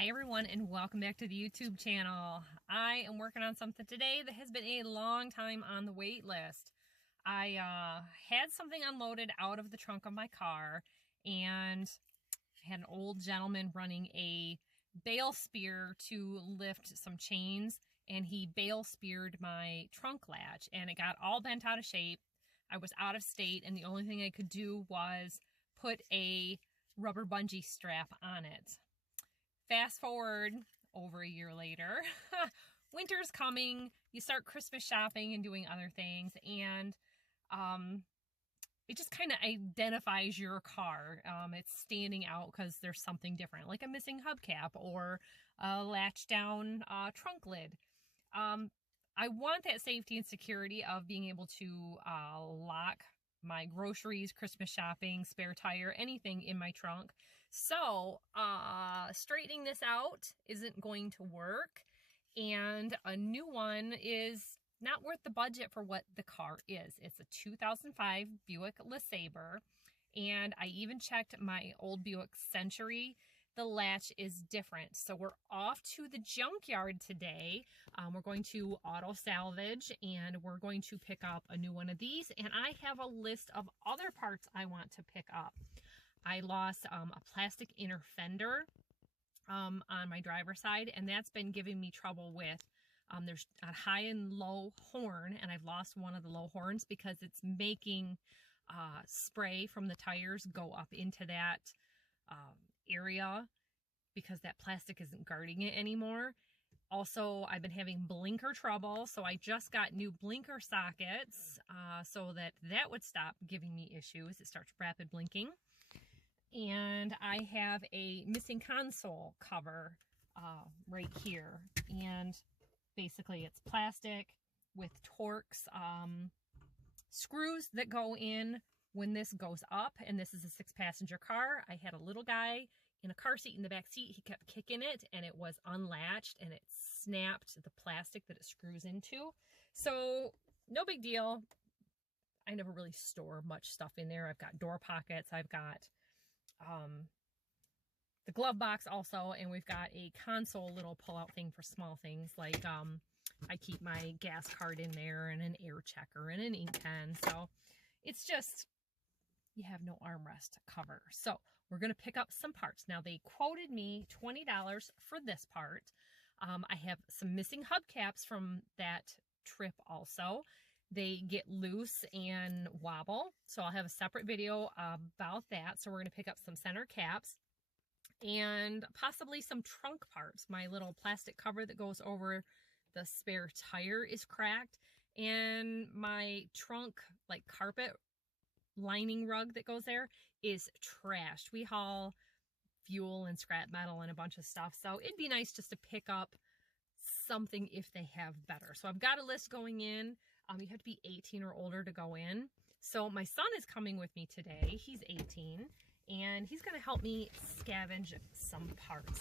Hi everyone, and welcome back to the YouTube channel. I am working on something today that has been a long time on the wait list. I had something unloaded out of the trunk of my car, and I had an old gentleman running a bale spear to lift some chains, and he bale speared my trunk latch, and it got all bent out of shape. I was out of state, and the only thing I could do was put a rubber bungee strap on it. Fast forward over a year later, winter's coming, you start Christmas shopping and doing other things, and it just kind of identifies your car. It's standing out because there's something different, like a missing hubcap or a latch down trunk lid. I want that safety and security of being able to lock my groceries, Christmas shopping, spare tire, anything in my trunk. So straightening this out isn't going to work, and a new one is not worth the budget for what the car is. It's a 2005 Buick Lesabre, and I even checked my old Buick Century. The latch is different. So we're off to the junkyard today. We're going to auto salvage, and we're going to pick up a new one of these. And I have a list of other parts I want to pick up. I lost a plastic inner fender on my driver's side, and that's been giving me trouble with, there's a high and low horn, and I've lost one of the low horns because it's making spray from the tires go up into that area because that plastic isn't guarding it anymore. Also, I've been having blinker trouble, so I just got new blinker sockets so that would stop giving me issues. It starts rapid blinking. And I have a missing console cover right here, and basically it's plastic with Torx screws that go in when this goes up, and this is a 6-passenger car. I had a little guy in a car seat in the back seat. He kept kicking it, and it was unlatched, and it snapped the plastic that it screws into. So no big deal. I never really store much stuff in there. I've got door pockets. I've got the glove box also, and we've got a console little pull-out thing for small things like I keep my gas card in there, and an air checker, and an ink pen. So it's just, you have no armrest cover. So we're going to pick up some parts. Now, they quoted me $20 for this part. I have some missing hubcaps from that trip also. They get loose and wobble, so I'll have a separate video about that. So we're going to pick up some center caps and possibly some trunk parts. My little plastic cover that goes over the spare tire is cracked, and my trunk like carpet lining rug that goes there is trashed. We haul fuel and scrap metal and a bunch of stuff, so it'd be nice just to pick up something if they have better. So I've got a list going in. You have to be 18 or older to go in. So my son is coming with me today. He's 18, and he's going to help me scavenge some parts.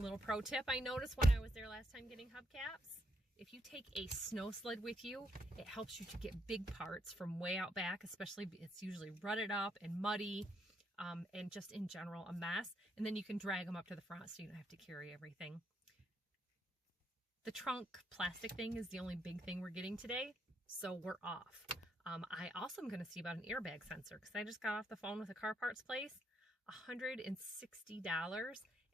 Little pro tip I noticed when I was there last time getting hubcaps: if you take a snow sled with you, it helps you to get big parts from way out back, especially it's usually rutted up and muddy, and just in general a mess. And then you can drag them up to the front so you don't have to carry everything. The trunk plastic thing is the only big thing we're getting today, so we're off. I also am going to see about an airbag sensor, because I just got off the phone with a car parts place. $160,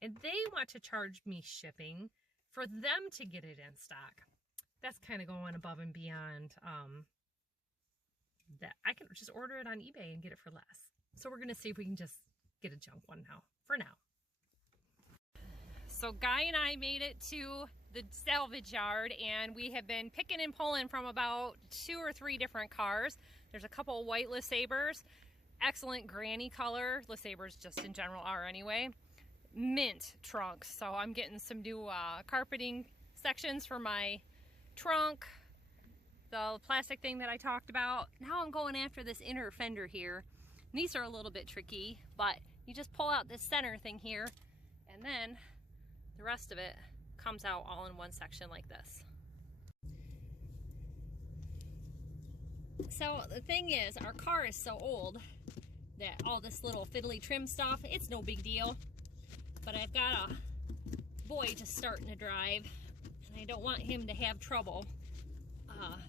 and they want to charge me shipping for them to get it in stock. That's kind of going above and beyond that. I can just order it on eBay and get it for less. So we're going to see if we can just get a junk one now, for now. So Guy and I made it to the salvage yard, and we have been picking and pulling from about 2 or 3 different cars. There's a couple of white Lesabres, excellent granny color. Lesabres just in general are anyway. Mint trunks, so I'm getting some new carpeting sections for my trunk, the plastic thing that I talked about. Now I'm going after this inner fender here. And these are a little bit tricky, but you just pull out this center thing here, and then the rest of it comes out all in one section like this. So the thing is, our car is so old that all this little fiddly trim stuff, it's no big deal. But I've got a boy just starting to drive, and I don't want him to have trouble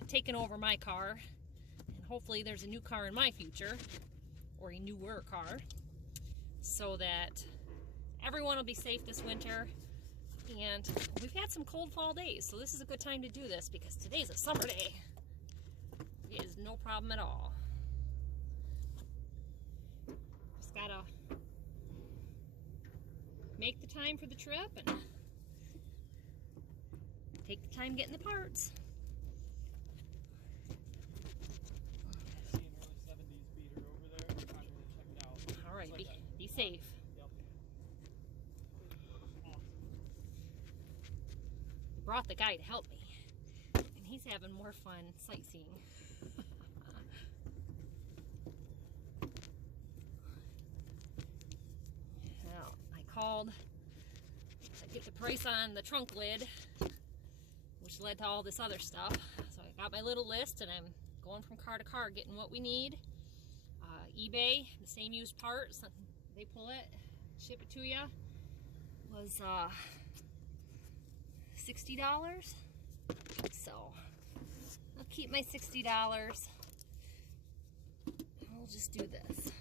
taking over my car. And hopefully there's a new car in my future, or a newer car, so that everyone will be safe this winter. And we've had some cold fall days, so this is a good time to do this because today's a summer day. It is no problem at all. Just gotta make the time for the trip and take the time getting the parts. All right, be safe. Brought the guy to help me, and he's having more fun sightseeing. Now, I called to get the price on the trunk lid, which led to all this other stuff. So I got my little list, and I'm going from car to car getting what we need. eBay, the same used parts, they pull it, ship it to you, was $60. So I'll keep my $60. I'll just do this.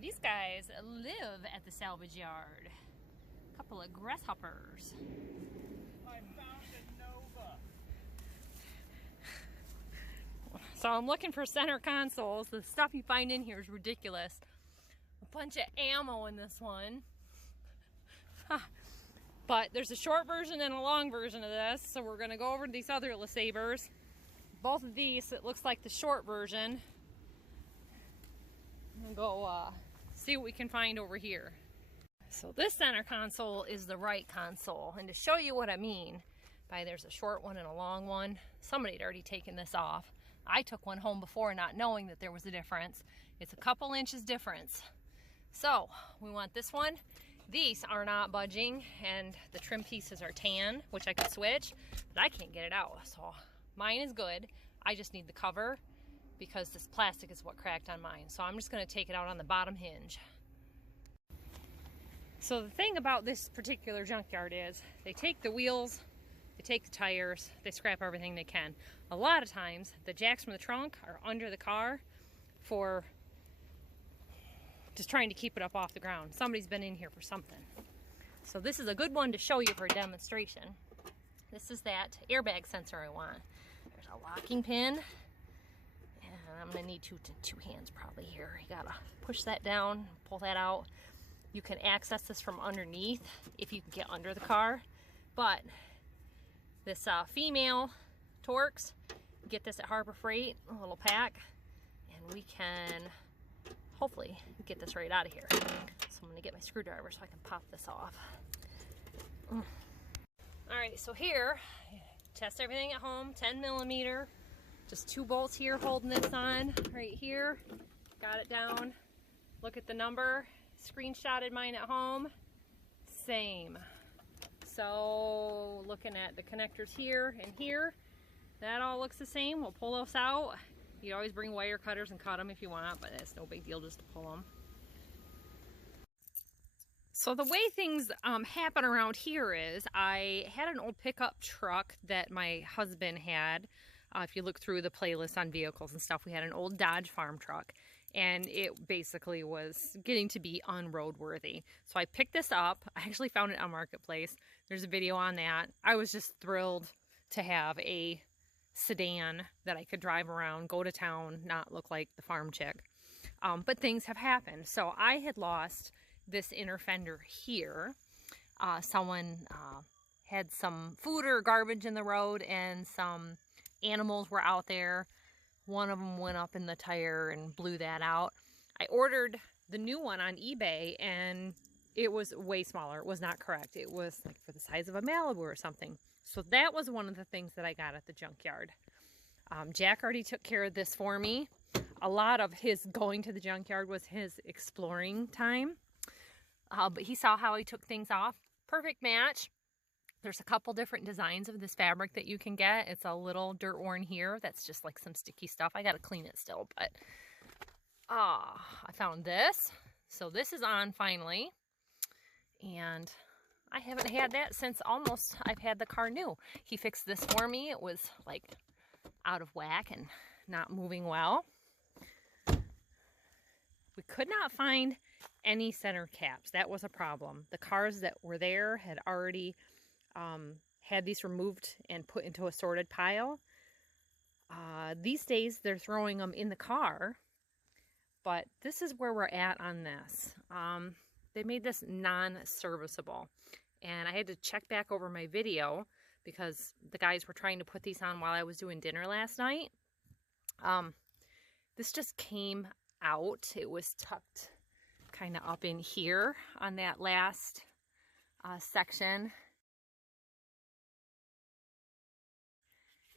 These guys live at the salvage yard. A couple of grasshoppers. I found a Nova. So I'm looking for center consoles. The stuff you find in here is ridiculous. A bunch of ammo in this one. But there's a short version and a long version of this, so we're gonna go over to these other Lesabres. Both of these, it looks like the short version. I'm gonna go see what we can find over here. So this center console is the right console, and to show you what I mean by there's a short one and a long one, somebody had already taken this off. I took one home before not knowing that there was a difference. It's a couple inches difference. So we want this one. These are not budging, and the trim pieces are tan, which I could switch, but I can't get it out. So mine is good. I just need the cover, because this plastic is what cracked on mine. So I'm just gonna take it out on the bottom hinge. So the thing about this particular junkyard is they take the wheels, they take the tires, they scrap everything they can. A lot of times the jacks from the trunk are under the car for just trying to keep it up off the ground. Somebody's been in here for something. So this is a good one to show you for a demonstration. This is that airbag sensor I want. There's a locking pin. I'm gonna need two hands probably here. You gotta push that down, pull that out. You can access this from underneath if you can get under the car. But this female Torx, get this at Harbor Freight, a little pack, and we can hopefully get this right out of here. So I'm gonna get my screwdriver so I can pop this off. All right, so here, test everything at home, 10mm. Just 2 bolts here holding this on right here. Got it down. Look at the number. Screenshotted mine at home. Same. So looking at the connectors here and here, that all looks the same. We'll pull those out. You always bring wire cutters and cut them if you want, but it's no big deal just to pull them. So the way things happen around here is I had an old pickup truck that my husband had. If you look through the playlist on vehicles and stuff, we had an old Dodge farm truck, and it basically was getting to be unroadworthy. So I picked this up. I actually found it on Marketplace. There's a video on that. I was just thrilled to have a sedan that I could drive around, go to town, not look like the farm chick. But things have happened. So I had lost this inner fender here. Someone had some food or garbage in the road, and some animals were out there. One of them went up in the tire and blew that out. I ordered the new one on eBay, and it was way smaller. It was not correct. It was like for the size of a Malibu or something. So that was one of the things that I got at the junkyard. Jack already took care of this for me. A lot of his going to the junkyard was his exploring time. But he saw how he took things off. Perfect match. There's a couple different designs of this fabric that you can get. It's a little dirt worn here. That's just like some sticky stuff. I gotta clean it still, but I found this. So this is on finally. And I haven't had that since almost I've had the car new. He fixed this for me. It was like out of whack and not moving well. We could not find any center caps. That was a problem. The cars that were there had already had these removed and put into a sorted pile. These days they're throwing them in the car, but this is where we're at on this. They made this non-serviceable, and I had to check back over my video because the guys were trying to put these on while I was doing dinner last night. This just came out. It was tucked kind of up in here on that last section.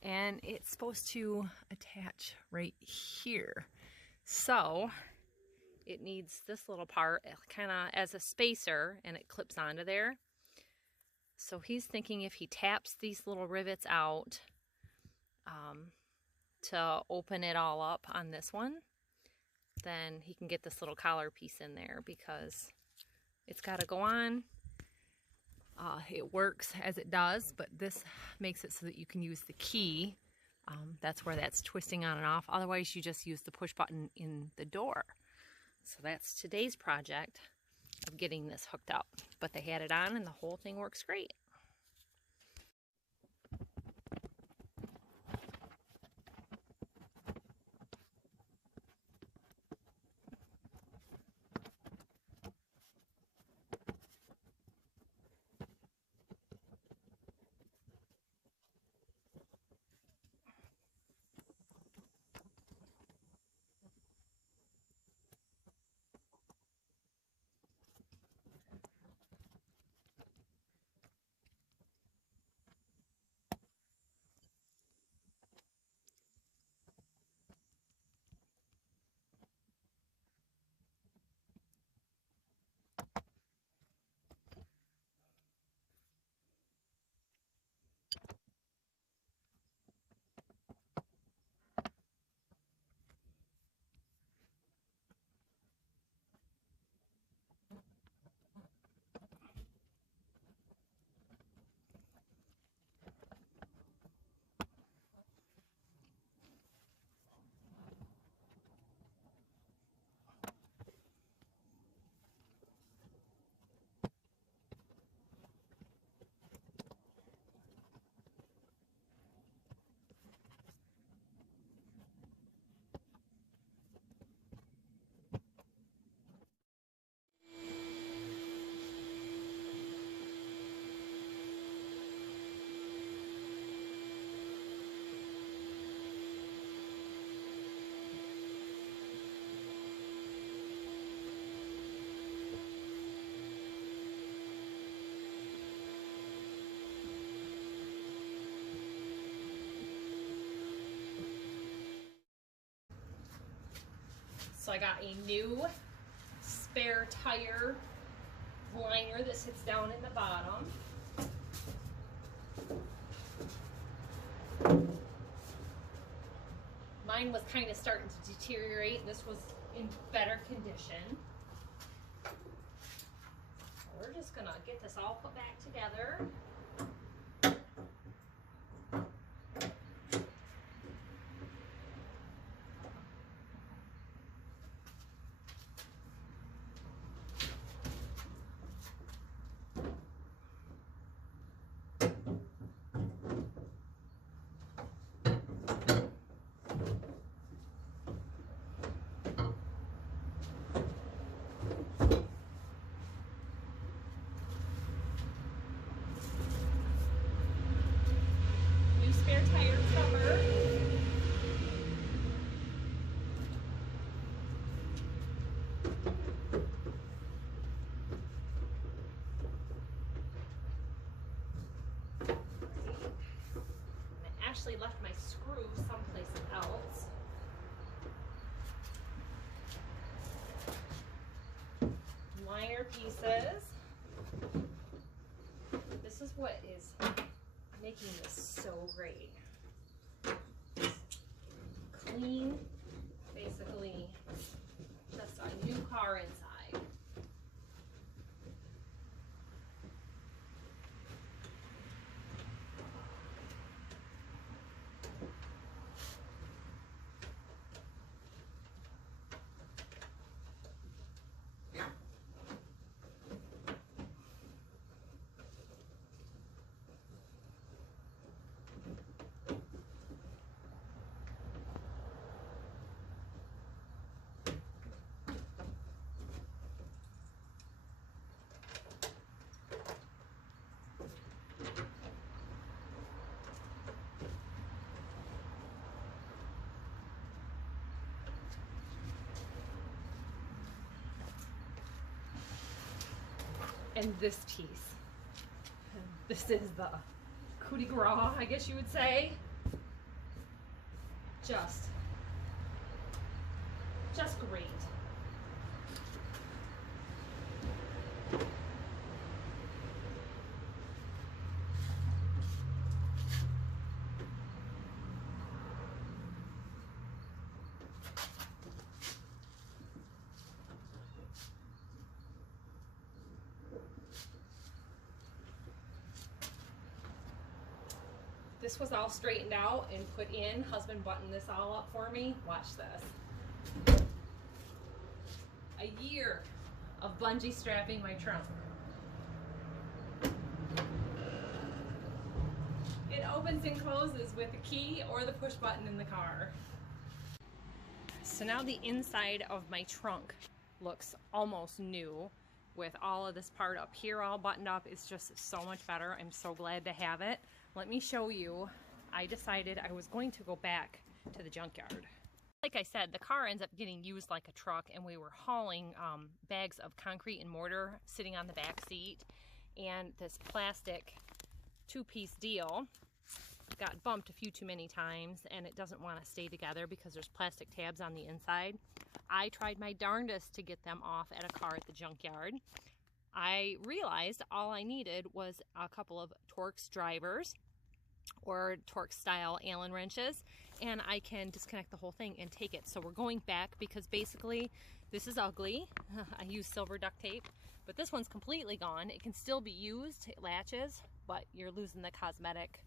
And it's supposed to attach right here. So it needs this little part kind of as a spacer, and it clips onto there. So he's thinking if he taps these little rivets out to open it all up on this one, then he can get this little collar piece in there, because it's got to go on. It works as it does, but this makes it so that you can use the key. That's where that's twisting on and off. Otherwise, you just use the push button in the door. So that's today's project of getting this hooked up. But they had it on and the whole thing works great. So I got a new spare tire liner that sits down in the bottom. Mine was kind of starting to deteriorate, and this was in better condition. We're just gonna get this all put back together. actually left my screw someplace else. Liner pieces. This is what is making this so great. Clean, basically just a new car inside. And this piece, this is the coup de grace, I guess you would say. Just great. This was all straightened out and put in. Husband buttoned this all up for me. Watch this. A year of bungee strapping my trunk. It opens and closes with a key or the push button in the car. So now the inside of my trunk looks almost new with all of this part up here all buttoned up. It's just so much better. I'm so glad to have it. Let me show you. I decided I was going to go back to the junkyard. Like I said, the car ends up getting used like a truck, and we were hauling bags of concrete and mortar sitting on the back seat, and this plastic two-piece deal got bumped a few too many times, and it doesn't want to stay together because there's plastic tabs on the inside. I tried my darndest to get them off at a car at the junkyard. I realized all I needed was a couple of Torx drivers or Torx style Allen wrenches, and I can disconnect the whole thing and take it. So we're going back because basically this is ugly. I use silver duct tape, but this one's completely gone. It can still be used, it latches, but you're losing the cosmetic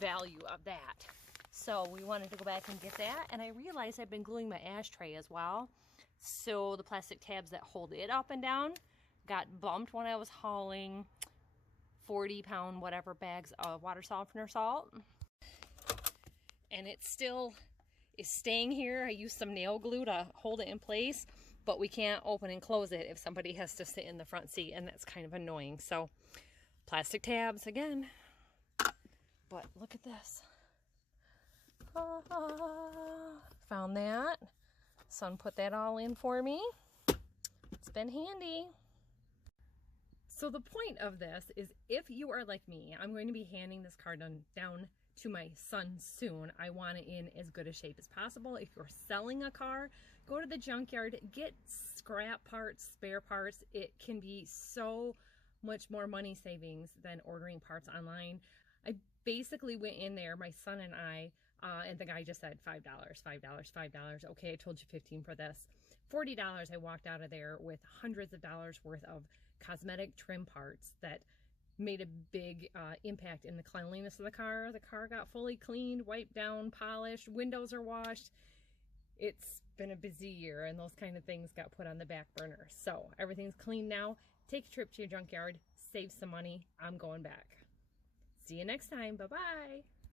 value of that. So we wanted to go back and get that, and I realized I've been gluing my ashtray as well. So the plastic tabs that hold it up and down got bumped when I was hauling 40-pound whatever bags of water softener salt. And it still is staying here. I used some nail glue to hold it in place, but we can't open and close it if somebody has to sit in the front seat, and that's kind of annoying. So plastic tabs again. But look at this. Found that. Son put that all in for me. It's been handy. So the point of this is, if you are like me, I'm going to be handing this car down to my son soon. I want it in as good a shape as possible. If you're selling a car, go to the junkyard, get scrap parts, spare parts. It can be so much more money savings than ordering parts online. I basically went in there, my son and I, and the guy just said $5, $5, $5. Okay, I told you 15 for this. $40. I walked out of there with hundreds of dollars worth of cosmetic trim parts that made a big impact in the cleanliness of the car. The car got fully cleaned, wiped down, polished, windows are washed. It's been a busy year, and those kind of things got put on the back burner. So everything's clean now. Take a trip to your junkyard, save some money. I'm going back. See you next time. Bye-bye.